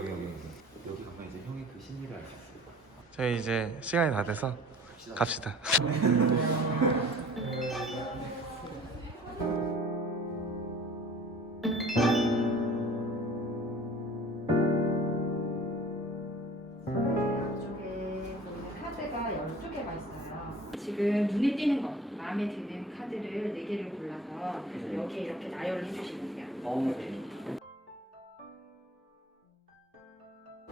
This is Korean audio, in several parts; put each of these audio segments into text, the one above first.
여기 가면 이제 형의 그 심리를 알 수 있어요. 저희 이제 시간이 다 돼서 갑시다. 안쪽에 보이는 카드가 12개가 있어요. 지금 눈에 띄는 거, 마음에 드는 카드를 4개를 골라서 여기에 이렇게 나열을 해주시면 돼요.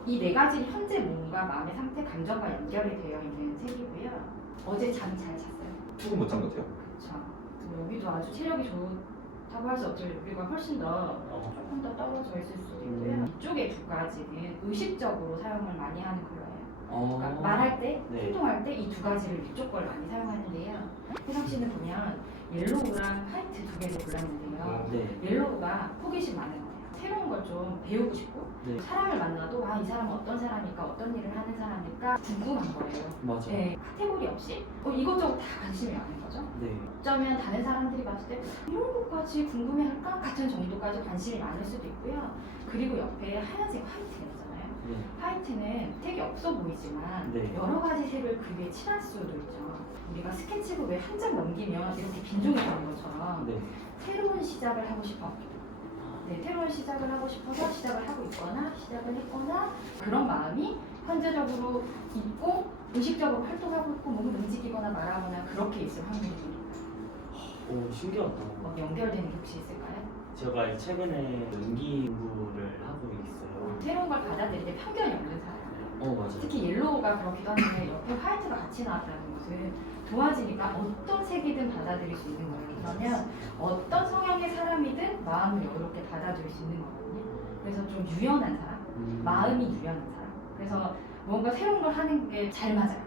이 4가지는 현재 몸과 마음의 상태, 감정과 연결이 되어 있는 색이고요. 어제 잠 잘 잤어요? 조금 못 잔 것 같아요. 그렇죠. 여기도 아주 체력이 좋다고 할 수 없죠. 여기가 훨씬 더 조금 더 떨어져 있을 수도 있고요. 이쪽에 2가지는 의식적으로 사용을 많이 하는 컬러예요. 그러니까 말할 때, 소통할 때 이 2가지를 이쪽 걸 많이 사용하는데요. 혜성 씨는 보면 옐로우랑 화이트 2개를 골랐는데요. 옐로우가 호기심 많은 거예요. 새로운 걸 좀 배우고 싶고 사람을 만나도 이 사람은 어떤 사람일까, 어떤 일을 하는 사람일까 궁금한 거예요. 맞아. 네, 카테고리 없이 이것저것 다 관심이 많은 거죠. 어쩌면 다른 사람들이 봤을 때 이런 것까지 궁금해할까 같은 정도까지 관심이 많을 수도 있고요. 그리고 옆에 하얀색 화이트가 있잖아요. 화이트는 색이 없어 보이지만 여러 가지 색을 그 위에 칠할 수도 있죠. 우리가 스케치북 왜 한 장 넘기면 이렇게 빈종이 되는 것처럼 새로운 시작을 하고 싶어. 새로운 시작을 하고 싶어서 시작을 하고 있거나 시작을 했거나 그런 마음이 현재적으로 있고 의식적으로 활동하고 있고 몸을 움직이거나 말하거나 그렇게 있을 확률입니다. 오, 신기하다. 연결되는 게 혹시 있을까요? 제가 최근에 연기 공부를 하고 있어요. 새로운 걸 받아들일 때 편견이 없는 사람. 맞아요. 특히 옐로우가 그렇기도 한데 옆에 화이트가 같이 나왔다는 것은 도와지니까 어떤 색이든 받아들일 수 있는 거예요. 그러면 어떤 성향의 사람이든 마음을 여유롭게 받아들일 수 있는 거거든요. 그래서 좀 유연한 사람, 마음이 유연한 사람. 그래서 뭔가 새로운 걸 하는 게 잘 맞아요.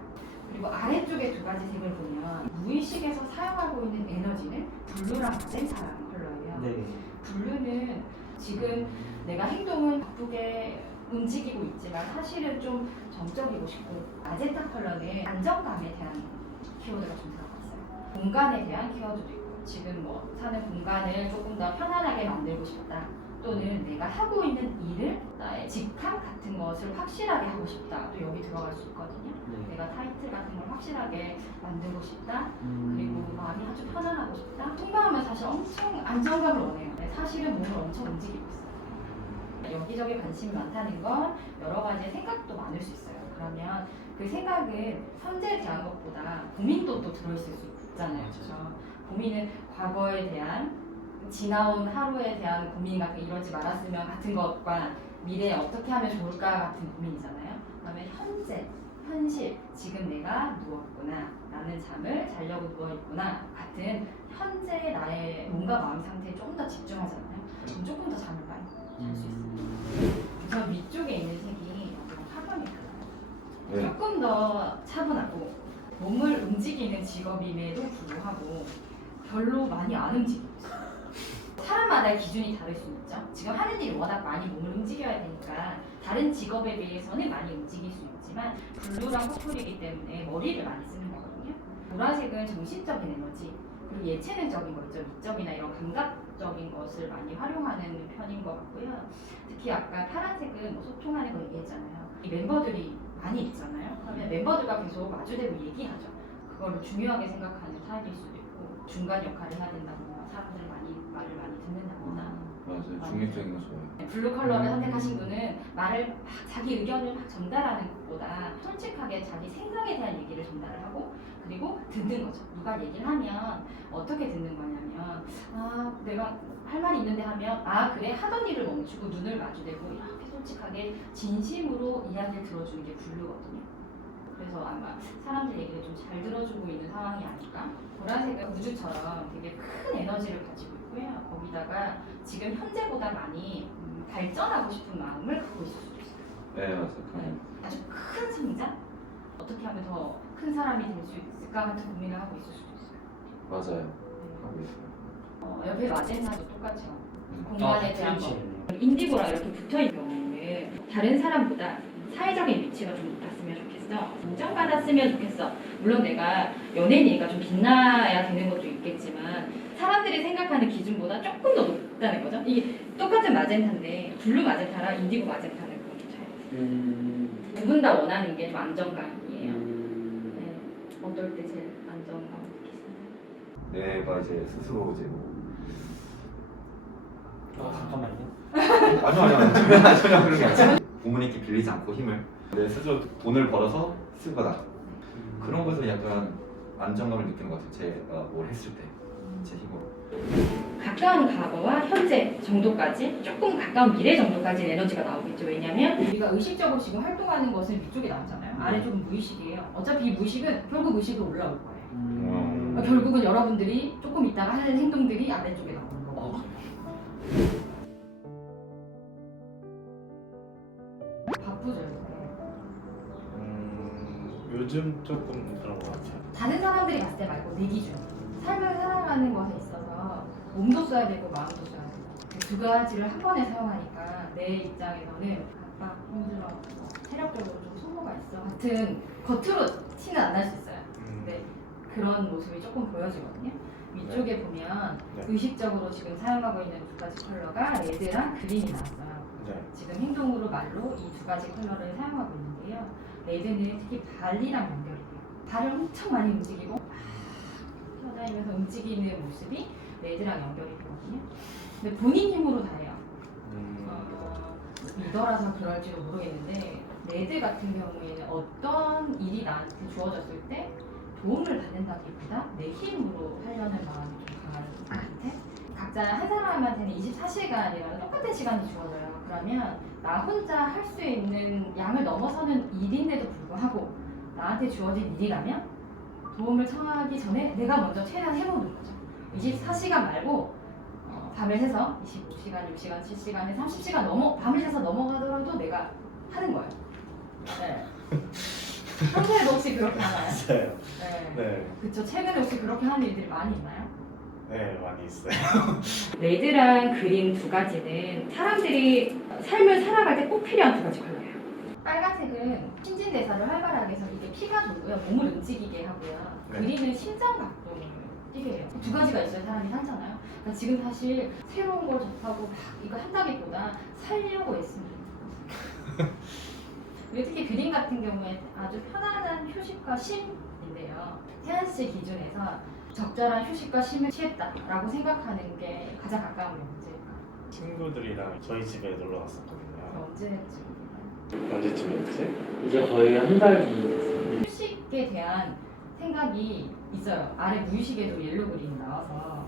그리고 아래쪽에 2가지 색을 보면 무의식에서 사용하고 있는 에너지는 블루랑 마젠타라는 컬러예요. 블루는 지금 내가 행동은 바쁘게 움직이고 있지만 사실은 좀 정적이고 싶고, 마젠타 컬러는 안정감에 대한 키워드가 좀 들어가 있어요. 공간에 대한 키워드도 있고, 지금 뭐 사는 공간을 조금 더 편안하게 만들고 싶다, 또는 내가 하고 있는 일을 나의 직함 같은 것을 확실하게 하고 싶다, 또 여기 들어갈 수 있거든요. 내가 타이틀 같은 걸 확실하게 만들고 싶다, 그리고 마음이 아주 편안하고 싶다. 통과하면 사실 엄청 안정감을 원해요. 사실은 몸을 엄청 움직이고 있어요. 여기저기 관심이 많다는 건 여러 가지 생각도 많을 수 있어요. 그러면 그 생각은 현재에 대한 것보다 고민도 또 들어있을 수 있잖아요. 그렇죠? 고민은 과거에 대한, 지나온 하루에 대한 고민 같은, 이러지 말았으면 같은 것과 미래에 어떻게 하면 좋을까 같은 고민이잖아요. 그다음에 현재, 현실, 지금 내가 누웠구나, 나는 잠을 자려고 누워있구나 같은 현재 나의 몸과 마음 상태에 조금 더 집중하잖아요. 그럼 조금 더 잠을 많이 잘 수 있어요. 우선 위쪽에 있는 색이 화병이 달라요. 조금 더 차분하고 몸을 움직이는 직업임에도 불구하고 별로 많이 안 움직이고 있어요. 사람마다의 기준이 다를 수 있죠. 지금 하는 일이 워낙 많이 몸을 움직여야 되니까 다른 직업에 비해서는 많이 움직일 수 있지만, 블루랑 퍼플이기 때문에 머리를 많이 쓰는 거거든요. 보라색은 정신적인 에너지, 그리고 예체능적인 거 있죠. 미적이나 이런 감각적인 것을 많이 활용하는 편인 것 같고요. 특히 아까 파란색은 뭐 소통하는 거 얘기했잖아요. 이 멤버들이 많이 있잖아요. 그러면 멤버들과 계속 마주대고 얘기하죠. 그거를 중요하게 생각하는 타입일 수도 있고, 중간 역할을 해야 된다거나 사람들 말을 많이 듣는다거나. 맞아요. 중립적인 거 좋아요. 블루 컬러를 선택하신 분은 말을 막 자기 의견을 막 전달하는 것보다 솔직하게 자기 생각에 대한 얘기를 전달을 하고, 그리고 듣는 거죠. 누가 얘기를 하면 어떻게 듣는 거냐면, 내가 할 말이 있는데 하면 그래 하던 일을 멈추고 눈을 마주대고 이렇게 솔직하게 진심으로 이야기를 들어주는 게 블루거든요. 그래서 아마 사람들 얘기를 좀 잘 들어주고 있는 상황이 아닐까. 보라색은 우주처럼 되게 큰 에너지를 가지고 있고요. 거기다가 지금 현재보다 많이 발전하고 싶은 마음을 갖고 있을 수도 있어요. 네, 맞아요. 아주 큰 성장? 어떻게 하면 더 큰 사람이 될 수 있을까 같은 고민을 하고 있을 수도 있어요. 맞아요. 하고 있어요. 옆에 마젠타도 똑같죠. 공간에 대한 거. 트렌치네요. 인디고랑 이렇게 붙어있는 경우에는 다른 사람보다 사회적인 위치가 좀 높았으면 좋겠어. 인정받았으면 좋겠어. 물론 내가 연예인이니까 좀 빛나야 되는 것도 있겠지만 사람들이 생각하는 기준보다 조금 더 높다는 거죠. 이게 똑같은 마젠타인데 블루 마젠타랑 인디고 마젠타는 그런 게 두 분 다 원하는 게 좀 안정감이에요. 네. 어떨 때 제일 안정감 느끼시나요? 내가 이제 스스로 이제 뭐 잠깐만요. 아니요 전혀 그런 게 아니라 부모님께 빌리지 않고 힘을 내 스스로 돈을 벌어서 쓰거나 그런 것에서 약간 안정감을 느끼는 것 같아요. 제가 뭘 했을 때 제 힘으로. 가까운 과거와 현재 정도까지 조금 가까운 미래 까지 에너지가 나오겠죠. 왜냐면 우리가 의식적으로 지금 활동하는 것은 위쪽에 나오잖아요. 아래쪽은 무의식이에요. 어차피 이 무의식은 결국 의식으로 올라올 거예요. 그러니까 결국은 여러분들이 조금 있다가 하는 행동들이 아래쪽에 나오는 거고. 바쁘죠. 요즘 조금 그런 것 같아요. 다른 사람들이 봤을 때 말고 내 기준. 삶을 살아가는 것에 있어서 몸도 써야 되고 마음도 써야 되고 그 두 가지를 한 번에 사용하니까 내 입장에서는 아빠 힘들어, 체력적으로 좀 소모가 있어 같은 겉으로 티는 안 날 수 있어요. 근데 그런 모습이 조금 보여지거든요. 위쪽에 보면 네. 의식적으로 지금 사용하고 있는 두 가지 컬러가 레드랑 그린이 나왔어요. 네. 지금 행동으로 말로 이 두 가지 컬러를 사용하고 있는데요. 레드는 특히 발이랑 연결이 돼요. 발을 엄청 많이 움직이고 뛰어다니면서 움직이는 모습이 레드랑 연결이 되거든요. 근데 본인 힘으로 다 해요. 리더라서 그럴지도 모르겠는데 레드 같은 경우에는 어떤 일이 나한테 주어졌을 때 도움을 받는다기보다 내 힘으로 하려는 마음이 좀 강한 상태. 각자 한 사람한테는 24시간이라는 똑같은 시간이 주어져요. 그러면 나 혼자 할 수 있는 양을 넘어서는 일인데도 불구하고 나한테 주어진 일이라면 도움을 청하기 전에 내가 먼저 최대한 해보는 거죠. 24시간 말고 밤을 새서 25시간, 6시간, 7시간에 30시간 밤을 새서 넘어가더라도 내가 하는 거예요. 네. 평소에도 혹시 그렇게 하나요? 있어요. 네. 네. 그쵸. 최근에 혹시 그렇게 하는 일들이 많이 있나요? 네, 많이 있어요. 레드랑 그린 두 가지는 사람들이 삶을 살아갈 때 꼭 필요한 두 가지 컬러예요. 빨간색은 신진대사를 활발하게 해서 이게 피가 돌고요. 몸을 움직이게 하고요. 네. 그린은 심장박동을 뛰게 해요. 두 가지가 있어야 사람이 살잖아요. 그러니까 지금 사실 새로운 걸 접하고 막 이거 한다기보다 살려고 애씁니다. 그리고 특히 그린 같은 경우에 아주 편안한 휴식과 쉼인데요. 태연 씨 기준에서 적절한 휴식과 쉼을 취했다라고 생각하는 게 가장 가까운 게 언제일까요? 친구들이랑 저희 집에 놀러 갔었거든요. 언제쯤인가요? 언제쯤이었지? 이제 거의 한 달 정도 됐어요. 휴식에 대한 생각이 있어요. 아래 무의식에도 옐로 그린이 나와서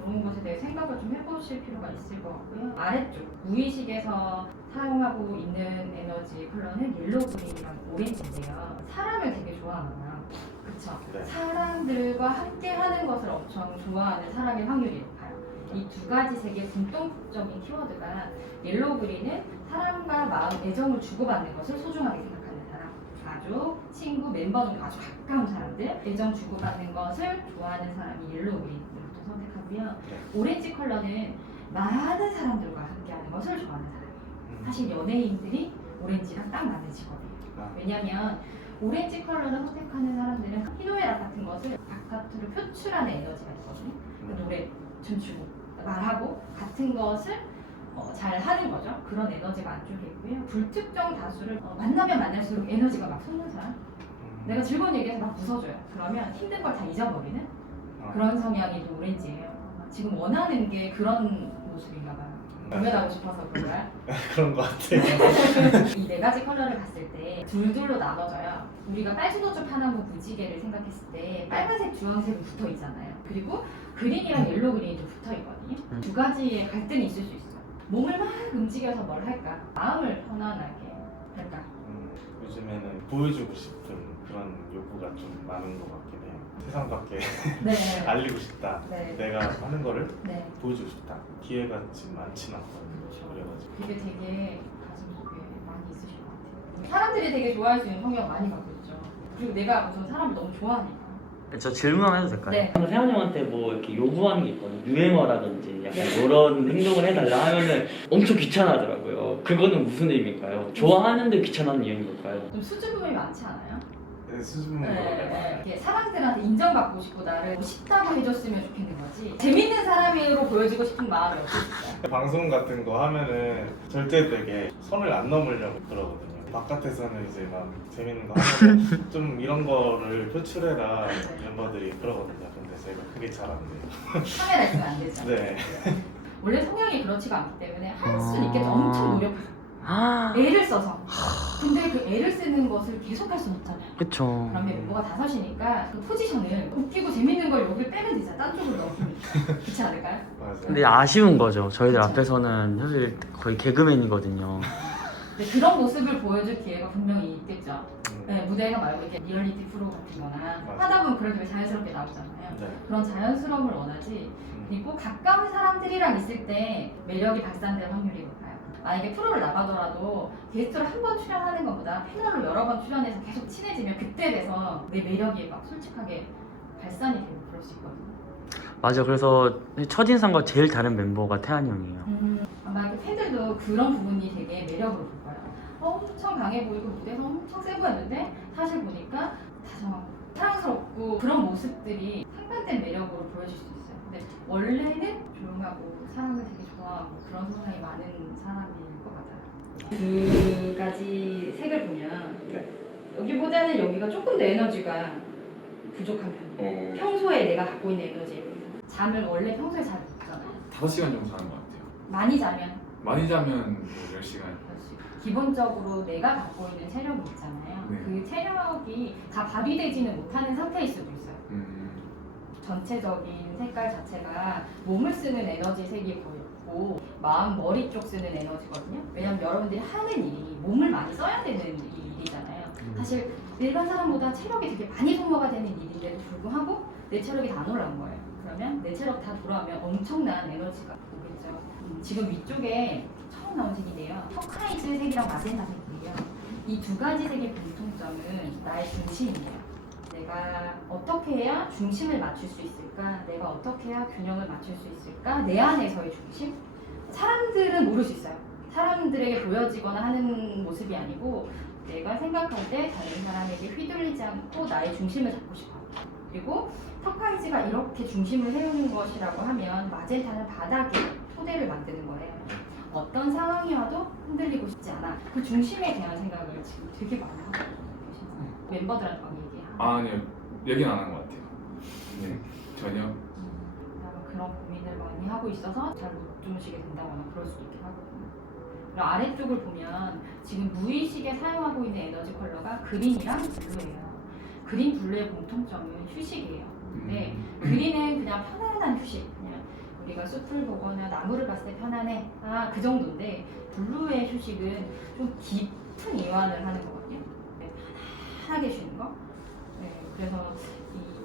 그런 것에 대해 생각을 좀 해보실 필요가 있을 것 같고요. 아래쪽 무의식에서 사용하고 있는 에너지 컬러는 옐로 그린이랑 오렌지인데요. 사람을 되게 좋아하나요? 그쵸? 네. 사람들과 함께 하는 것을 엄청 좋아하는 사람의 확률이 높아요. 이 두 가지 색의 공통적인 키워드가 옐로우 그린은 사람과 마음, 애정을 주고받는 것을 소중하게 생각하는 사람, 가족, 친구, 멤버 중 아주 가까운 사람들, 애정 주고받는 것을 좋아하는 사람이 옐로우 그린을 또 선택하고요. 네. 오렌지 컬러는 많은 사람들과 함께하는 것을 좋아하는 사람이에요. 사실 연예인들이 오렌지랑 딱 맞는 직업이에요. 왜냐면 오렌지 컬러를 선택하는 사람들은 희노애락 같은 것을 바깥으로 표출하는 에너지가 있거든요. 그 노래, 춤추고, 말하고 같은 것을 잘 하는 거죠. 그런 에너지가 안쪽에 있고요. 불특정 다수를 만나면 만날수록 에너지가 막 솟는 사람. 내가 즐거운 얘기해서 막 웃어줘요. 그러면 힘든 걸 다 잊어버리는 그런 성향이 또 오렌지예요. 지금 원하는 게 그런 모습인가 봐요. 공연하고 싶어서 그런가요? 그런 것 같아요. 이 네 가지 컬러를 봤을 때 둘둘로 나눠져요. 우리가 빨주노초 파나무 무지개를 생각했을 때 빨간색, 주황색은 붙어 있잖아요. 그리고 그린이랑 옐로우 그린이 좀 붙어 있거든요. 두 가지의 갈등이 있을 수 있어요. 몸을 막 움직여서 뭘 할까? 마음을 편안하게 할까? 요즘에는 보여주고 싶은 그런 욕구가 좀 많은 것 같긴 해요. 세상 밖에 네. 알리고 싶다. 네. 내가 하는 거를 네. 보여주고 싶다. 기회가 지금 많진 않거든요. 그렇죠. 그래가지고 그게 되게 가슴속에 많이 있으실 것 같아요. 사람들이 되게 좋아할 수 있는 성격 많이 갖고 있죠. 그리고 내가 우선 사람을 너무 좋아하니까. 저 질문 하나 해도 될까요? 네. 세환 형한테 뭐 이렇게 요구하는 게 있거든요. 유행어라든지 약간 네. 이런 행동을 해달라 하면은 엄청 귀찮아하더라고요. 그거는 무슨 의미일까요? 좋아하는데 귀찮아하는 이유인 걸까요? 좀 수줍음이 많지 않아요? 수줍음으로 이게 사람들한테 인정받고 싶고 나를 쉽다고 해줬으면 좋겠는 거지. 재밌는 사람으로 보여지고 싶은 마음이 없을 수 있어요. 방송 같은 거 하면은 절대 되게 선을 안 넘으려고 그러거든요. 바깥에서는 이제 막 재밌는 거 하고 좀 이런 거를 표출해라 멤버들이 그러거든요. 근데 저희가 그게 잘 안 돼요. 카메라 있으면 안 되죠. 네. 원래 성향이 그렇지가 않기 때문에 할 수 있게 엄청 노력해요. 아, 애를 써서. 근데 그 애를 쓰는 것을 계속 할 수는 없잖아요. 그쵸. 그러면 멤버가 다섯이니까 그 포지션을 웃기고 재밌는 걸 여기 빼면 되잖아. 딴 쪽으로 넣으면. 그렇지 않을까요? 맞아요. 근데 아쉬운 거죠. 저희들 그쵸. 앞에서는 사실 거의 개그맨이거든요. 근데 그런 모습을 보여줄 기회가 분명히 있겠죠. 음. 네, 무대가 말고 이렇게 리얼리티 프로 같은 거나 맞아요. 하다 보면 그래도 자연스럽게 나오잖아요. 네. 그런 자연스러움을 원하지. 그리고 가까운 사람들이랑 있을 때 매력이 발산될 확률이 높아요. 만약에 프로를 나가더라도 게스트로 한 번 출연하는 것보다 패널로 여러 번 출연해서 계속 친해지면 그때 돼서 내 매력이 막 솔직하게 발산이 되고 그럴 수 있거든요. 맞아. 그래서 첫인상과 제일 다른 멤버가 태환이 형이에요. 아마 그 팬들도 그런 부분이 되게 매력으로 볼 거예요. 엄청 강해 보이고 무대에서 엄청 세 보였는데 사실 보니까 다정하고 사랑스럽고 그런 모습들이 상반된 매력으로 보여질 수 있어요. 근데 원래는 조용하고 사람을 되게 좋아하고 그런 성향이 많은 사람일 것 같아요. 두 가지 색을 보면 네. 여기보다는 여기가 조금 더 에너지가 부족한 편이에요. 평소에 내가 갖고 있는 에너지에 비해서 잠을 원래 평소에 잘 못 자잖아요. 5시간 정도 자는 것 같아요. 많이 자면 많이 자면 뭐 10시간. 그럴 수 있고. 기본적으로 내가 갖고 있는 체력이 있잖아요. 네. 그 체력이 다 발휘되지는 못하는 상태일 수도 있어요. 전체적인 색깔 자체가 몸을 쓰는 에너지 색이 보였고 마음, 머리 쪽 쓰는 에너지거든요. 왜냐면 여러분들이 하는 일이 몸을 많이 써야 되는 일이잖아요. 사실 일반 사람보다 체력이 되게 많이 소모가 되는 일인데도 불구하고 내 체력이 다 안 올라온 거예요. 그러면 내 체력 다 돌아오면 엄청난 에너지가 오겠죠. 지금 위쪽에 처음 나온 색인데요. 터카이즈 색이랑 마젠타 색이에요. 이 두 가지 색의 공통점은 나의 중심이에요. 내가 어떻게 해야 중심을 맞출 수 있을까? 내가 어떻게 해야 균형을 맞출 수 있을까? 내 안에서의 중심? 사람들은 모를 수 있어요. 사람들에게 보여지거나 하는 모습이 아니고 내가 생각할 때 다른 사람에게 휘둘리지 않고 나의 중심을 잡고 싶어요. 그리고 터카이즈가 이렇게 중심을 세우는 것이라고 하면 마젠타는 바닥에 토대를 만드는 거예요. 어떤 상황이 와도 흔들리고 싶지 않아. 그 중심에 대한 생각을 지금 되게 많이 하고 계시잖아요. 멤버들한테 막 얘기하고. 아니요, 얘기는 안 한 것 같아요. 네, 전혀. 아마 그런 고민을 많이 하고 있어서 잘 못 주무시게 된다거나 그럴 수도 있긴 하거든요. 그리고 아래쪽을 보면 지금 무의식에 사용하고 있는 에너지 컬러가 그린이랑 블루예요. 그린 블루의 공통점은 휴식이에요. 근데 그린은 그냥 편안한 휴식. 그냥 우리가 숲을 보거나 나무를 봤을 때 편안해. 아, 그 정도인데 블루의 휴식은 좀 깊은 이완을 하는 거거든요. 네, 편안하게 쉬는 거. 네, 그래서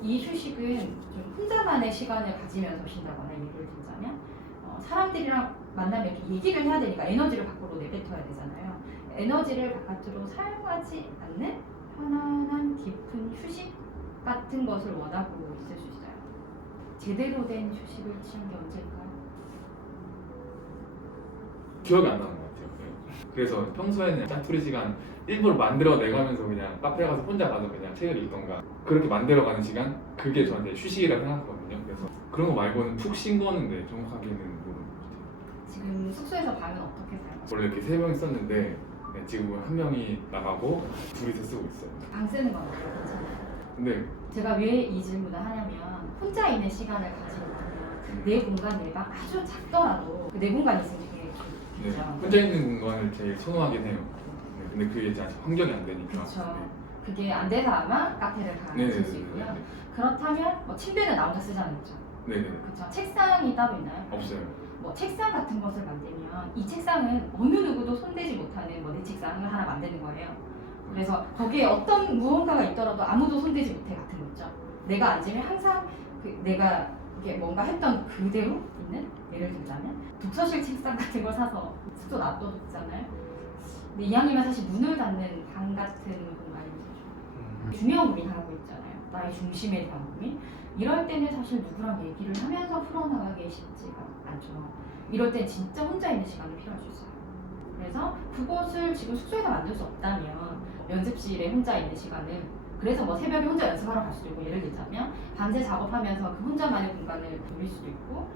이 휴식은 좀 혼자만의 시간을 가지면서 쉰다거나 예를 들자면 사람들이랑 만나면 이렇게 얘기를 해야 되니까 에너지를 밖으로 내뱉어야 되잖아요. 에너지를 바깥으로 사용하지 않는 편안한 깊은 휴식 같은 것을 원하고 있을 수 있어요. 제대로 된 휴식을 취한 게 언제일까요? 기억이 안 나는 것 같아요. 네. 그래서 평소에는 짜투리 시간 일부러 만들어 내가면서 그냥 카페에 가서 혼자 가서 그냥 책을 읽던가 그렇게 만들어가는 시간 그게 저한테 휴식이라고 생각하거든요. 그래서 그런 거 말고는 푹 쉰 거는데 정확하게는 모르는 것 같아요. 지금 숙소에서 방은 어떻게 살고 원래 이렇게 3명 있었는데 네, 지금은 1명이 나가고 둘이서 쓰고 있어요. 방 쓰는 건 괜찮아요. 근데 제가 왜 이 질문을 하냐면 혼자 있는 시간을 가지고 내 공간, 내 방 아주 작더라도 내 공간이 있으면 되게 네, 좋죠. 혼자 있는 공간을 제일 선호하긴 해요. 네, 근데 그게 이제 아직 환경이 안 되니까. 그렇죠. 그게 안 돼서 아마 카페를 가실 수 있고요. 그렇다면 침대는 나 혼자 쓰잖아요. 네네. 그렇죠. 책상이 따로 있나요? 없어요. 뭐 책상 같은 것을 만들면 이 책상은 어느 누구도 손대지 못하는 내 책상을 하나 만드는 거예요. 그래서 거기에 어떤 무언가가 있더라도 아무도 손대지 못해 같은 거 있죠. 내가 앉으면 항상 내가 이게 뭔가 했던 그대로 있는, 예를 들자면 독서실 책상 같은 걸 사서 숙소 놔둬뒀잖아요. 근데 이왕이면 사실 문을 닫는 방 같은 공간이죠. 중요한 고민하고 있잖아요. 나의 중심에 대한 고민. 이럴 때는 사실 누구랑 얘기를 하면서 풀어나가기 쉽지가 않죠. 이럴 땐 진짜 혼자 있는 시간이 필요할 수 있어요. 그래서 그것을 지금 숙소에서 만들 수 없다면 연습실에 혼자 있는 시간을, 그래서 뭐 새벽에 혼자 연습하러 갈 수도 있고, 예를 들자면 밤새 작업하면서 그 혼자만의 공간을 누릴 수도 있고,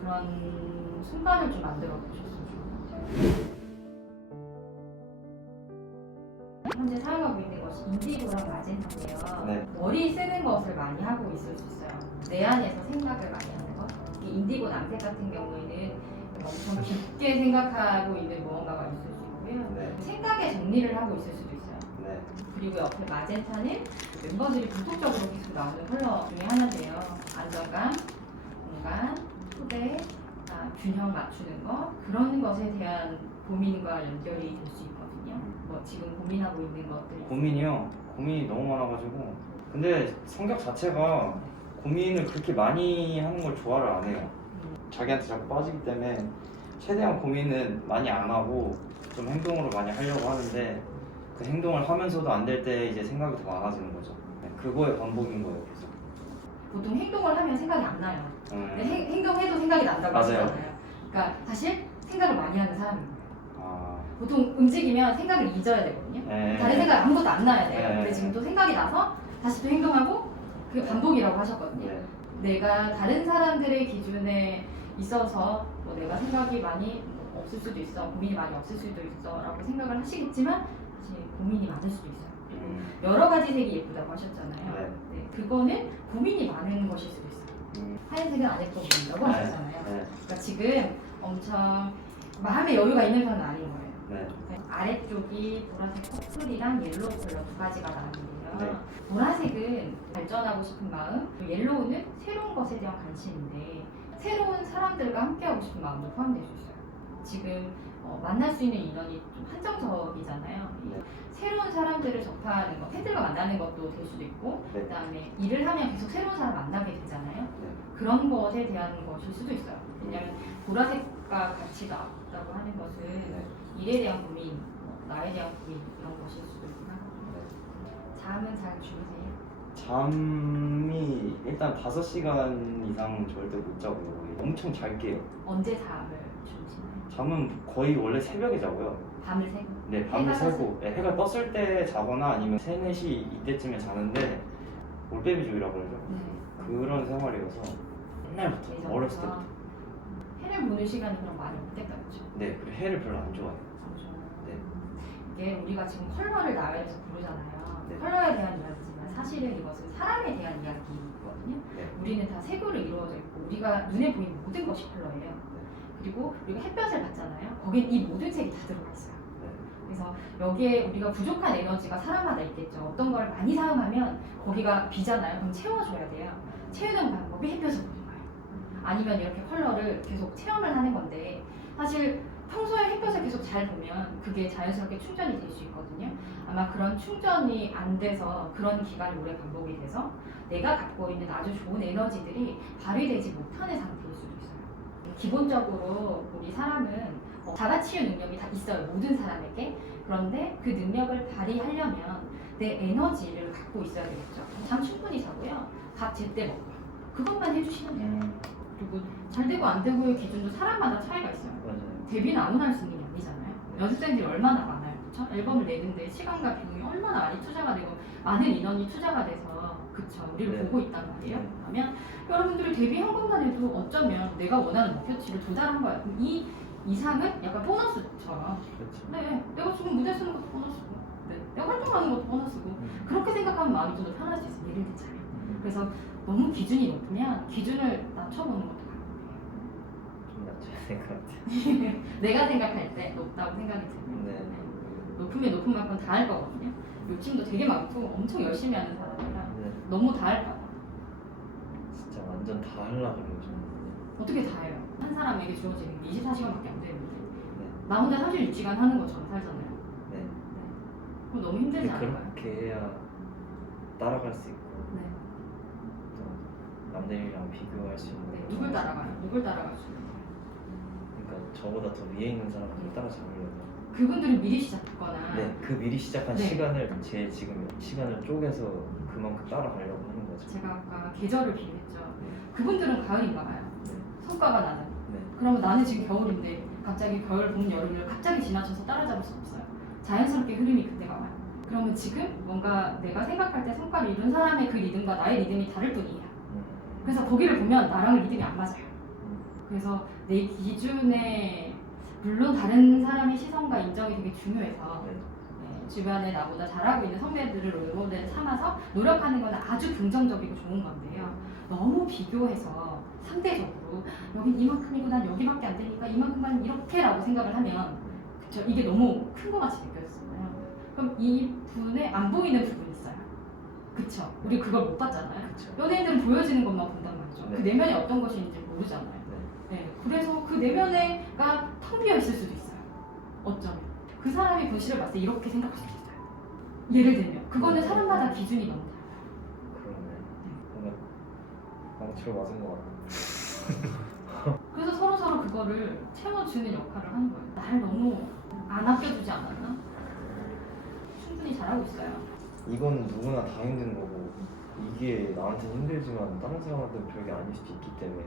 그런 순간을 좀 만들어 보셨으면 좋을 것 같아요. 현재 사용하고 있는 것이 인디고랑 마젠타인데요. 네. 머리 쓰는 것을 많이 하고 있을 수 있어요. 내 안에서 생각을 많이 하는 것. 이 인디고 남색 같은 경우에는 엄청 깊게 생각하고 있는 무언가가 있을 수 있고요. 네. 생각의 정리를 하고 있을 수도 있어요. 네. 그리고 옆에 마젠타는 멤버들이 반복적으로 계속 나오는 컬러 중에 하나인데요. 안정감, 공간, 소대, 균형 맞추는 것 그런 것에 대한 고민과 연결이 될 수 있거든요. 뭐 지금 고민하고 있는 것들 고민이요? 고민이 너무 많아가지고. 근데 성격 자체가 고민을 그렇게 많이 하는 걸 좋아를 안 해요. 자기한테 자꾸 빠지기 때문에 최대한 고민은 많이 안 하고 좀 행동으로 많이 하려고 하는데 그 행동을 하면서도 안 될 때 이제 생각이 더 많아지는 거죠. 네, 그거의 반복인 거예요, 계속. 보통 행동을 하면 생각이 안 나요. 근데 행동해도 생각이 난다고 맞아요. 하시잖아요. 그러니까 사실 생각을 많이 하는 사람입니다. 아, 보통 움직이면 생각을 잊어야 되거든요. 네. 다른 생각 아무것도 안 나야 돼요. 네. 근데 지금 또 생각이 나서 다시 또 행동하고 그게 반복이라고 하셨거든요. 네. 내가 다른 사람들의 기준에 있어서 뭐 내가 생각이 많이 없을 수도 있어, 고민이 많이 없을 수도 있어 라고 생각을 하시겠지만 사실 고민이 많을 수도 있어요. 여러 가지 색이 예쁘다고 하셨잖아요. 네. 네, 그거는 고민이 많은 것일 수도 있어요. 하얀색은 안 예뻐 보인다고 네. 하셨잖아요. 네. 그러니까 지금 엄청 마음의 여유가 있는 편은 아닌 거예요. 네. 네, 아래쪽이 보라색 퍼플이랑 옐로우 컬러 두 가지가 나왔는데요. 네. 보라색은 발전하고 싶은 마음, 옐로우는 새로운 것에 대한 관심인데 새로운 사람들과 함께하고 싶은 마음도 포함될 수 있어요. 지금 만날 수 있는 인원이 좀 한정적이잖아요. 네. 새로운 사람들을 접하는 것, 팬들과 만나는 것도 될 수도 있고 네. 그다음에 일을 하면 계속 새로운 사람 만나게 되잖아요. 네. 그런 것에 대한 것일 수도 있어요. 왜냐하면 보라색과 같이 나왔다고 하는 것은 네. 일에 대한 고민, 나에 대한 고민 이런 것일 수도 있구나. 잠은 잘 주무세요? 잠이 일단 5시간 이상 절대 못 자고요. 엄청 잘 깨요. 언제 잠을 주무시나요? 잠은 거의 원래 새벽에 자고요. 밤을 새고? 네, 밤을 해가 새고 네, 해가 떴을 때 자거나 아니면 3, 4시 이때쯤에 자는데 올빼미족이라고 그러죠. 네. 그런 생활이어서 옛날부터 예전부터. 어렸을 때부터. 해를 보는 시간이 그럼 많이 없겠다, 그렇죠? 네, 그리고 해를 별로 안 좋아해요. 네. 이게 우리가 지금 컬러를 나열해서 부르잖아요. 네. 컬러에 대한 이야기지만 사실은 이것은 사람에 대한 이야기거든요. 네. 우리는 다 색으로 이루어져 있고 우리가 눈에 보이는 모든 것이 컬러예요. 그리고 우리가 햇볕을 받잖아요. 거긴 이 모든 색이 다 들어가 있어요. 네. 그래서 여기에 우리가 부족한 에너지가 사람마다 있겠죠. 어떤 걸 많이 사용하면 거기가 비잖아요. 그럼 채워줘야 돼요. 채우는 방법이 햇볕을 보는 거예요. 아니면 이렇게 컬러를 계속 체험을 하는 건데 사실 평소에 햇볕을 계속 잘 보면 그게 자연스럽게 충전이 될 수 있거든요. 아마 그런 충전이 안 돼서 그런 기간이 오래 반복이 돼서 내가 갖고 있는 아주 좋은 에너지들이 발휘되지 못하는 상태일 수도 있어요. 기본적으로 우리 사람은 자가치유 능력이 다 있어요. 모든 사람에게. 그런데 그 능력을 발휘하려면 내 에너지를 갖고 있어야 되겠죠. 잠 충분히 자고요. 밥 제때 먹고요. 그것만 해주시면 돼요. 그리고 잘 되고 안 되고의 기준도 사람마다 차이가 있어요. 맞아요. 데뷔는 아무나 할 수 있는 게 아니잖아요. 연습생들이 얼마나 많아요. 그쵸? 앨범을 내는데 시간과 비용이 얼마나 많이 투자가 되고 많은 인원이 투자가 돼서 그쵸? 우리를 네. 보고 있단 말이에요. 네. 그러면 여러분들이 데뷔한 것만 해도 어쩌면 내가 원하는 목표치를 도달한 거야. 그럼 이 이상은 약간 보너스처럼 그렇죠. 네, 내가 지금 무대 쓰는 것도 보너스고 네, 내가 활동하는 것도 보너스고 그렇게 생각하면 마음이 좀 더 편할 수 있어요. 예를 들자면. 그래서 너무 기준이 높으면 기준을 낮춰보는 것도 방법이에요. 좀 낮춰야 될 것 같아요. 내가 생각할 때 높다고 생각이 들면 네. 높으면 높은 만큼 다 할 거거든요. 욕심도 되게 많고 엄청 열심히 하는 사람이라 네. 너무 다 할까 봐. 진짜 완전 다 하려고 그래요, 저는. 어떻게 다 해요? 한 사람에게 주어지는 게 24시간밖에 안 되는데 네. 나 혼자 36시간 하는 것처럼 살잖아요. 네. 그럼 너무 힘들지 근데 않을까요? 그렇게 해야 따라갈 수 있고 네. 또 남들이랑 비교할 수 있는. 네. 누굴 따라가요? 누굴 따라갈 수 있는 거예요? 그러니까 저보다 더 위에 있는 사람을 따라잡으려고. 그분들은 미리 시작했거나 네, 그 미리 시작한 네. 시간을 제 지금 시간을 쪼개서 그만큼 따라가려고 하는 거죠. 제가 아까 계절을 비유했죠. 네. 그분들은 가을인가 봐요. 네. 성과가 나는. 네. 그러면 나는 지금 겨울인데 갑자기 겨울, 봄, 여름을 갑자기 지나쳐서 따라잡을 수 없어요. 자연스럽게 흐름이 그때가 와요. 그러면 지금 뭔가 내가 생각할 때 성과를 이룬 사람의 그 리듬과 나의 리듬이 다를 뿐이에요. 그래서 거기를 보면 나랑 리듬이 안 맞아요. 그래서 내 기준에 물론 다른 사람의 시선과 인정이 되게 중요해서 네. 네, 주변에 나보다 잘하고 있는 선배들을 롤모델 삼아서 노력하는 건 아주 긍정적이고 좋은 건데요. 너무 비교해서 상대적으로 여긴 이만큼이고 난 여기밖에 안 되니까 이만큼만 이렇게라고 생각을 하면 그쵸? 이게 너무 큰 것 같이 느껴졌잖아요. 그럼 이 분에 안 보이는 부분이 있어요. 그쵸? 우리 그걸 못 봤잖아요. 그쵸. 연예인들은 보여지는 것만 본단 말이죠. 네. 그 내면이 어떤 것인지 모르잖아요. 네. 그래서 그 내면에가 텅 비어 있을 수도 있어요. 어쩌면 그 사람이 본실을 봤을 때 이렇게 생각할 수도 있어요. 예를 들면 그거는 사람마다 기준이 너무 달라요. 그러네. 뭔가 망치로 맞은 것 같아. 그래서 서로 그거를 채워주는 역할을 하는 거예요. 날 너무 안 아껴주지 않았나? 충분히 잘하고 있어요. 이건 누구나 다 힘든 거고 이게 나한테 힘들지만 다른 사람한테는 별게 아닐 수도 있기 때문에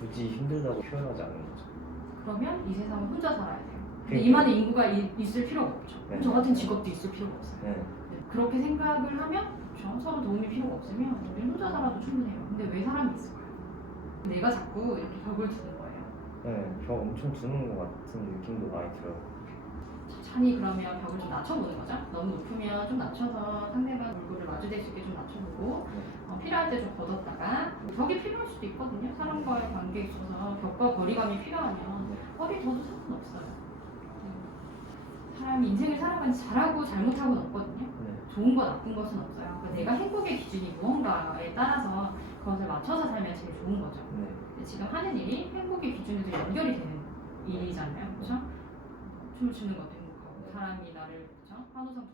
굳이 힘들다고 표현하지 않는 거죠. 그러면 이 세상은 혼자 살아야 돼요. 근데 그러니까. 이만의 인구가 있을 필요가 없죠. 네. 저 같은 직업도 있을 필요가 없어요. 네. 네. 그렇게 생각을 하면 그렇죠? 서로 도움이 필요가 없으면 우리 혼자 살아도 충분해요. 근데 왜 사람이 있을까요? 내가 자꾸 이렇게 벽을 두는 거예요. 네, 벽 엄청 두는 것 같은 느낌도 많이 들어요. 천천히 그러면 벽을 좀 낮춰보는 거죠. 너무 높으면 좀 낮춰서 상대방 얼굴을 마주댈 수 있게 좀 낮춰보고 필요할 때 좀 걷었다가 벽이 필요할 수도 있거든요. 사람과의 관계에 있어서 벽과 거리감이 필요하면 거리 둬도 상관없어요. 사람이 인생을 살아가면서 잘하고 잘못하고는 없거든요. 네. 좋은 거 나쁜 것은 없어요. 그러니까 내가 행복의 기준이 무언가에 따라서 그것을 맞춰서 살면 제일 좋은 거죠. 네. 근데 지금 하는 일이 행복의 기준에도 연결이 되는 일이잖아요. 그렇죠? 춤을 추는 것도 행복하고 사람이 나를 그렇죠? 환호성